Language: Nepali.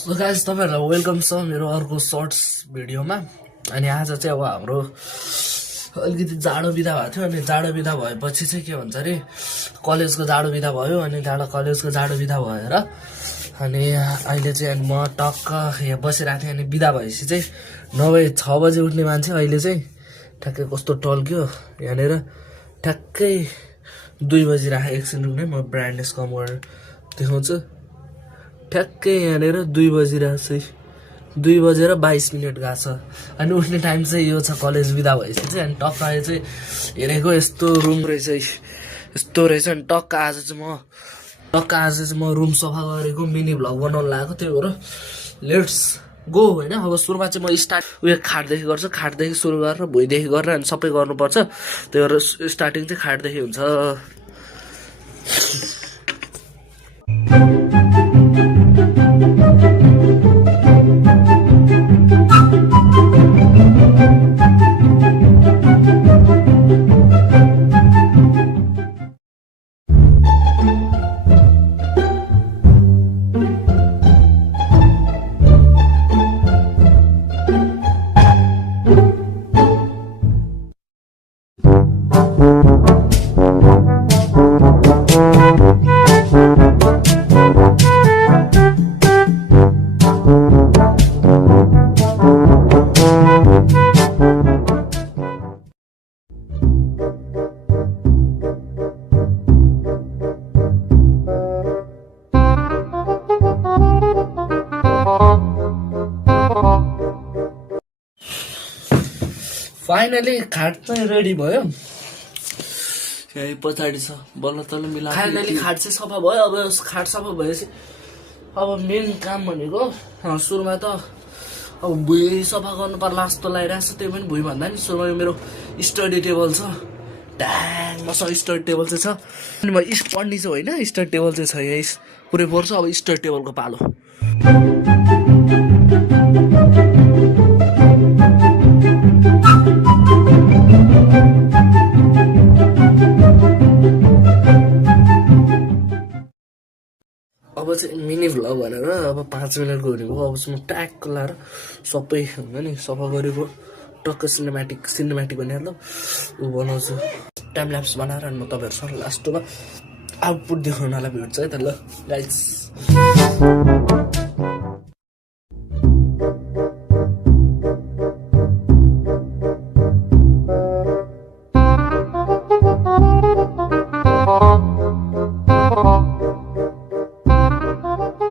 सो गाइस तपाईहरुलाई वेलकम छ मेरो अर्को शॉर्ट्स भिडियोमा। अनि आज चाहिँ अब हाम्रो अलिकति जाडो बिदा भएको थियो। अनि जाडो बिदा भएपछि चाहिँ के भन्छ रे कलेजको जाडो बिदा भयो। अनि कलेजको जाडो बिदा भएर अनि अहिले चाहिँ म टक्क यहाँ बसिरहेको थिएँ। अनि बिदा भएपछि चाहिँ 9 बजे उठ्ने मान्छे अहिले चाहिँ ठ्याक्कै कस्तो टल्क्यो यहाँनिर। ठ्याक्कै 2 बजिरहेको एकछिन रुक्ने म ब्रान्डनेस कम गरेर देखाउँछु। ठ्याक्कै यहाँनिर 2 बजिरहेको छ, 2 बजेर 22 मिनट गएको छ। अनि उठ्ने टाइम चाहिँ यो छ कलेज बिदा भएपछि चाहिँ। अनि टक्क आए चाहिँ हेरेको यस्तो रुम रहेछ, यस्तो रहेछ। अनि टक्क आज चाहिँ म रुम सफा गरेको मिनी भ्लग बनाउन लागेको। त्यही भएर लेट्स गो होइन। अब सुरुमा चाहिँ म स्टार्ट खाटदेखि गर्छु, खाटदेखि सुरु गरेर भुइँदेखि गरेर अनि सबै गर्नुपर्छ। त्यही भएर स्टार्टिङ चाहिँ खाटदेखि हुन्छ। फाइनली खाट चाहिँ रेडी भयो। यही पछाडि छ बल्ल तल मिला। फाइनली खाट चाहिँ सफा भयो। अब खाट सफा भएपछि अब मेन काम भनेको सुरुमा त अब भुइँ सफा गर्नु पर्ला जस्तो लागिरहेको छ। त्यही पनि भुइँ भन्दा नि सुरुमा मेरो स्टडी टेबल छ, ड्याङ मसँग स्टडी टेबल चाहिँ छ। अनि म पढ्ने चाहिँ होइन, स्टडी टेबल चाहिँ छ यही पुरै पर्छ। अब स्टडी टेबलको पालो। अब चाहिँ मिनी भ्लग भनेर अब 5 मिनटको हुनेको। अब चाहिँ म ट्याग लाएर सबै हुन्छ नि सफा गरेको टक्क सिनेमेटिक भनेर ऊ बनाउँछु, टाइम ल्याप्स बनाएर। अनि म तपाईँहरूसँग लास्टमा आउटपुट देखाउनलाई भेट्छु है त। ल गाइस